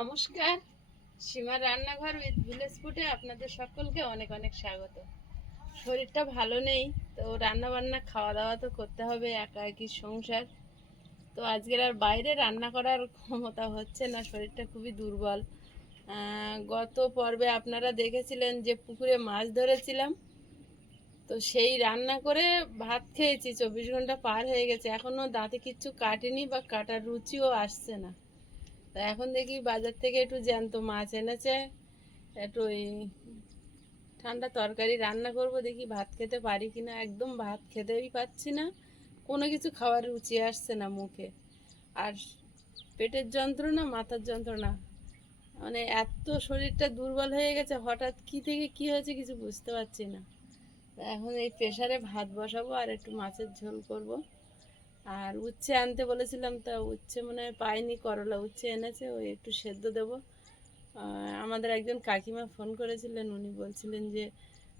নমস্কার। সীমার রান্নাঘর উইথ ভিলেজ ফুডে আপনাদের সকলকে অনেক অনেক স্বাগত। শরীরটা ভালো নেই, তো রান্না বান্না খাওয়া দাওয়া তো করতে হবে একা একই সংসার। তো আজকের আর বাইরে রান্না করার ক্ষমতা হচ্ছে না, শরীরটা খুবই দুর্বল। গত পর্বে আপনারা দেখেছিলেন যে পুকুরে মাছ ধরেছিলাম, তো সেই রান্না করে ভাত খেয়েছি, চব্বিশ ঘণ্টা পার হয়ে গেছে। এখনও দাঁতে কিচ্ছু কাটেনি বা কাটার রুচিও আসছে না। তা এখন দেখি বাজার থেকে একটু জ্যান্ত মাছ এনেছে। একটু ওই ঠান্ডা তরকারি রান্না করব, দেখি ভাত খেতে পারি কি না একদম ভাত খেতেই পাচ্ছি না। কোনো কিছু খাওয়ার রুচি আসছে না মুখে। আর পেটের যন্ত্রণা, মাথার যন্ত্রণা। মানে এত শরীরটা দুর্বল হয়ে গেছে, হঠাৎ কি থেকে কি হয়েছে কিছু বুঝতে পারছি না। এখন এই প্রেশারে ভাত বসাবো আর একটু মাছের ঝোল করব। আর উচ্ছে আনতে বলেছিলাম, তা উচ্ছে মনে হয় পাইনি করলা উচ্ছে এনেছে, ওই একটু সেদ্ধ দেবো। আমাদের একজন কাকিমা ফোন করেছিলেন, উনি বলছিলেন যে,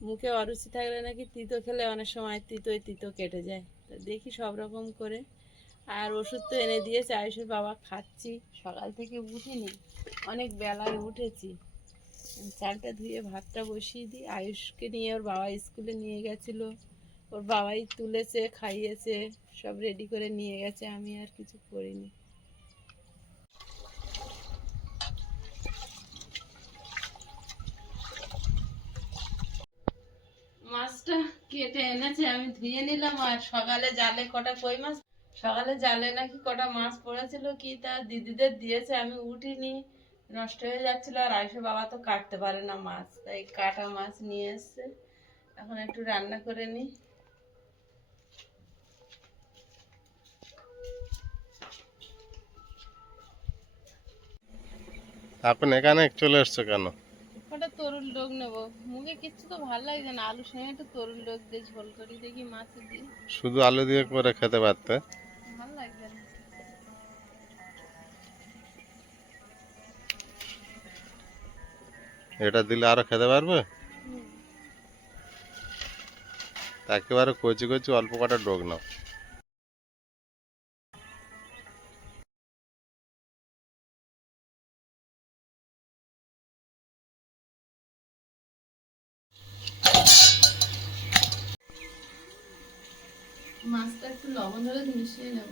মুখে অরুচি থাকলে নাকি তিতো খেলে অনেক সময় তিতোই তিতো কেটে যায়। তা দেখি সব রকম করে। আর ওষুধ তো এনে দিয়েছে, আয়ুষের বাবা খাচ্ছি। সকাল থেকে উঠিনি, অনেক বেলায় উঠেছি। চালটা ধুয়ে ভাতটা বসিয়ে দিই। আয়ুষকে নিয়ে ওর বাবা স্কুলে নিয়ে গেছিল। ওর বাবাই তুলেছে, খাইয়েছে, সব রেডি করে নিয়ে গেছে, আমি আর কিছু করিনি। মাছটা কেটে এনেছে, আমি ধুয়ে নিলাম, আর সকালে জালে কটা কই মাছ? সকালে জালে নাকি কটা মাছ পড়েছিল কি তা দিদিদের দিয়েছে, আমি উঠিনি, নষ্ট হয়ে যাচ্ছিল, আর আয়ুষের বাবা তো কাটতে পারে না মাছ, তাই কাটা মাছ নিয়ে এসছে। এখন একটু রান্না করে নিই। এখন এখানে চলে এসছো কেন? কটা তরুল ডোক নেব। মুখে কিচ্ছু তো ভালো লাগছে না। আলুর সঙ্গে একটু তরুল ডোক দিয়ে ঝোল করি দেখি মাছে দিই। শুধু আলু দিয়ে করে খেতে পারতে? ভালো লাগছে না। এটা দিলে আরও খেতে পারবে? একেবারে কচি কচি অল্প কটা ডোক নাও। মাছটা একটু লবণ ধরে মিশিয়ে নেব।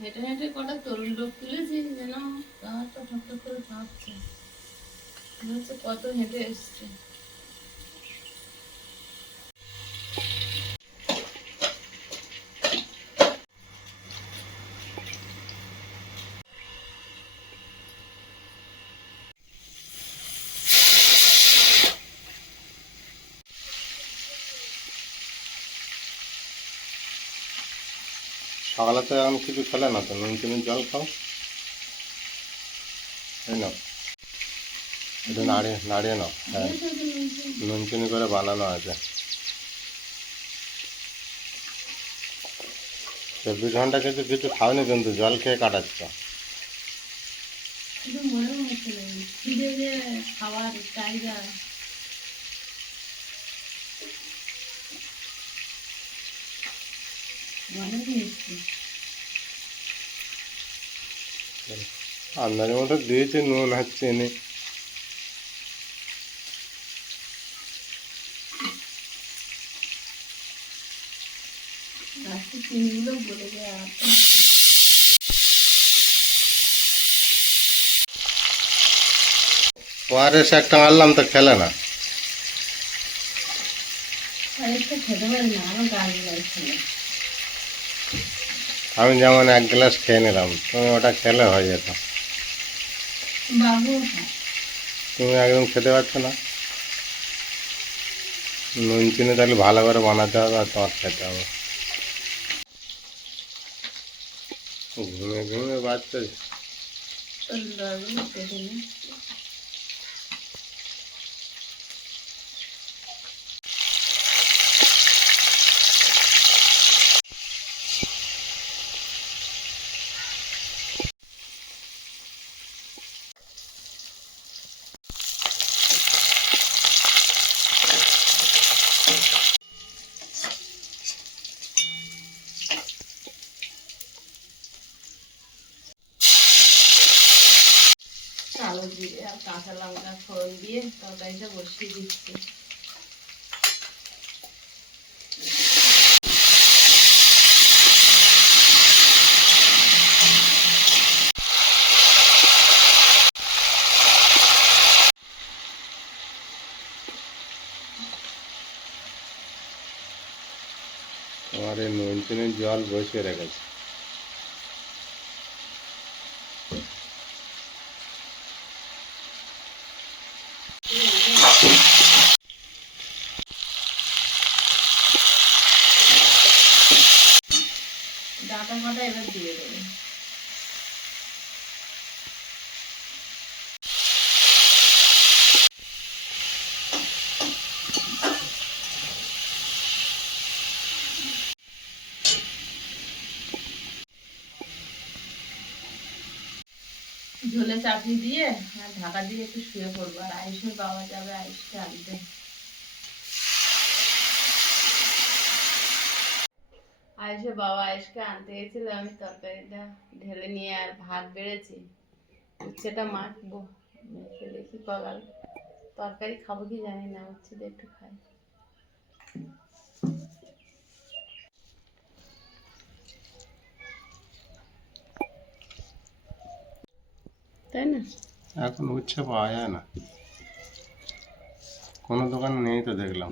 হেঁটে হেঁটে কটা তরুণ লোক তুলেছি, যেন গাটা ঠকঠক করে কাঁপছে। মনে হচ্ছে কত হেঁটে এসছে। সকালে তো এখন কিছু খেলে না তো, নুন চিনি, জল খাও। এই নাও। এটা নাড়িয়ে নাড়িয়ে নাও হ্যাঁ। নুন চিনি করে বানানো আছে। চব্বিশ ঘণ্টা কিছু কিছু খাওনি কিন্তু, জল খেয়ে কাটাচ্ছ। না খাওয়ার চাহিদা অনেক মিষ্টি আন্দাজের মতো দিয়েছি নুন আর তো। ওয়ারেস একটা মারলাম তো খেলে না। খেতে পারি না আমার গাড়ি লাগছে আমি যেমন এক গ্লাস খেয়ে নিলাম তুমি ওটা খেলে হয়ে যেত। তুমি একদম খেতে পারছ না? নুন চিনি তাহলে ভালো করে বানাতে হবে আর তোমার খেতে হবে। ঘুমে ঘুমে বাচ্চা। জিরে আর কাঁচা লঙ্কা, ফোড়ন দিয়ে তরকারিটা বসিয়ে দিচ্ছি। তোমার এই নুন চিনির জল বসিয়ে রেখেছে ডাটা ফাটা এবার দিয়ে দেবে ঝোলে চাটনি দিয়ে আর ঢাকা দিয়ে একটু শুয়ে পড়ব। আর আয়ুষের বাবা যাবে, আয়ুষকে আনতে। আয়ুষের বাবা আয়ুষকে আনতে গেছিল, আমি তরকারিটা ঢেলে নিয়ে আর ভাত বেড়েছি। উচ্ছেটা মাখবো, মেখে দেখি কগাল তরকারি খাব কি জানি না, উচ্ছেটা একটু খাই। তাই না এখন উচ্ছে পাওয়া যায় না কোনো দোকানে নেই তো দেখলাম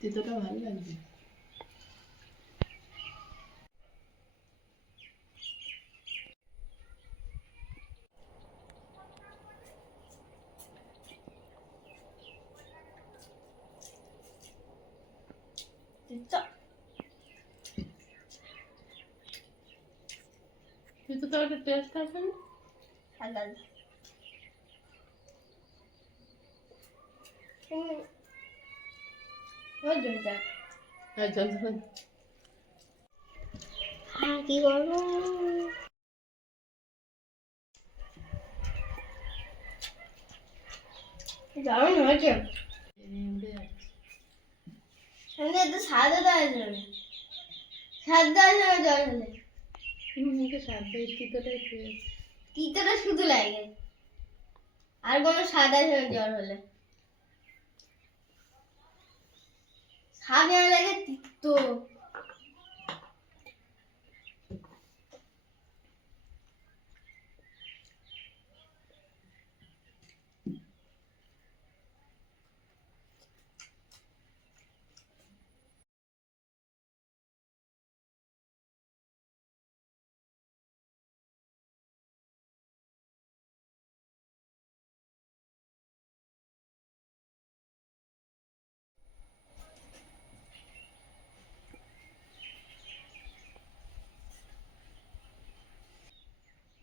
তেতোটা ভালো লাগবে তো একটা টেস্ট আছে না চল কি করব দারুণ হয়েছে স্বাদ দেওয়া যাবে স্বাদ দেওয়া যাবে মুখে স্বাদ দেয় তিতোটাই খেয়েছি তিতটা শুধু লাগে। আর কোনো স্বাদ আছে না জ্বর হলে। স্বাদ না লাগে তিক্ত